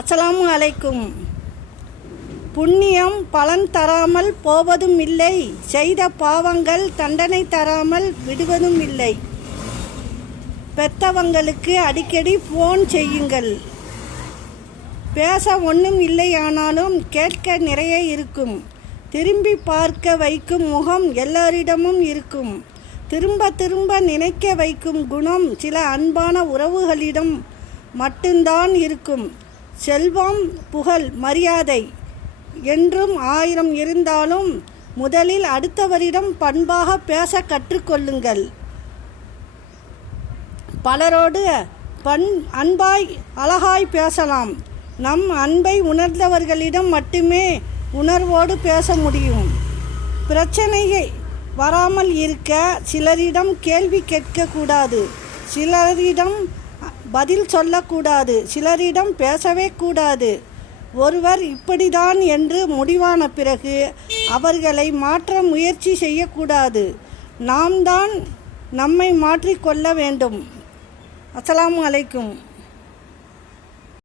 அஸ்ஸலாமு அலைக்கும். புண்ணியம் பலன் தராமல் போவதும் இல்லை, செய்த பாவங்கள் தண்டனை தராமல் விடுவதும் இல்லை. பெத்தவங்களுக்கு அடிக்கடி ஃபோன் செய்யுங்கள். பேச ஒன்றும் இல்லை, ஆனாலும் கேட்க நிறைய இருக்கும். திரும்பி பார்க்க வைக்கும் முகம் எல்லாரிடமும் இருக்கும். திரும்ப திரும்ப நினைக்க வைக்கும் குணம் சில அன்பான உறவுகளிடம் மட்டும்தான் இருக்கும். செல்வம், புகழ், மரியாதை என்றும் 1000 இருந்தாலும் முதலில் அடுத்தவரிடம் பண்பாக பேச கற்றுக்கொள்ளுங்கள். பலரோடு அன்பாய் அழகாய் பேசலாம். நம் அன்பை உணர்ந்தவர்களிடம் மட்டுமே உணர்வோடு பேச முடியும். பிரச்சனையை வராமல் இருக்க சிலரிடம் கேள்வி கேட்கக்கூடாது, சிலரிடம் பதில் சொல்லக்கூடாது, சிலரிடம் பேசவே கூடாது. ஒருவர் இப்படிதான் என்று முடிவான பிறகு அவர்களை மாற்ற முயற்சி செய்யக்கூடாது. நாம் தான் நம்மை மாற்றிக்கொள்ள வேண்டும். அஸ்ஸலாமு அலைக்கும்.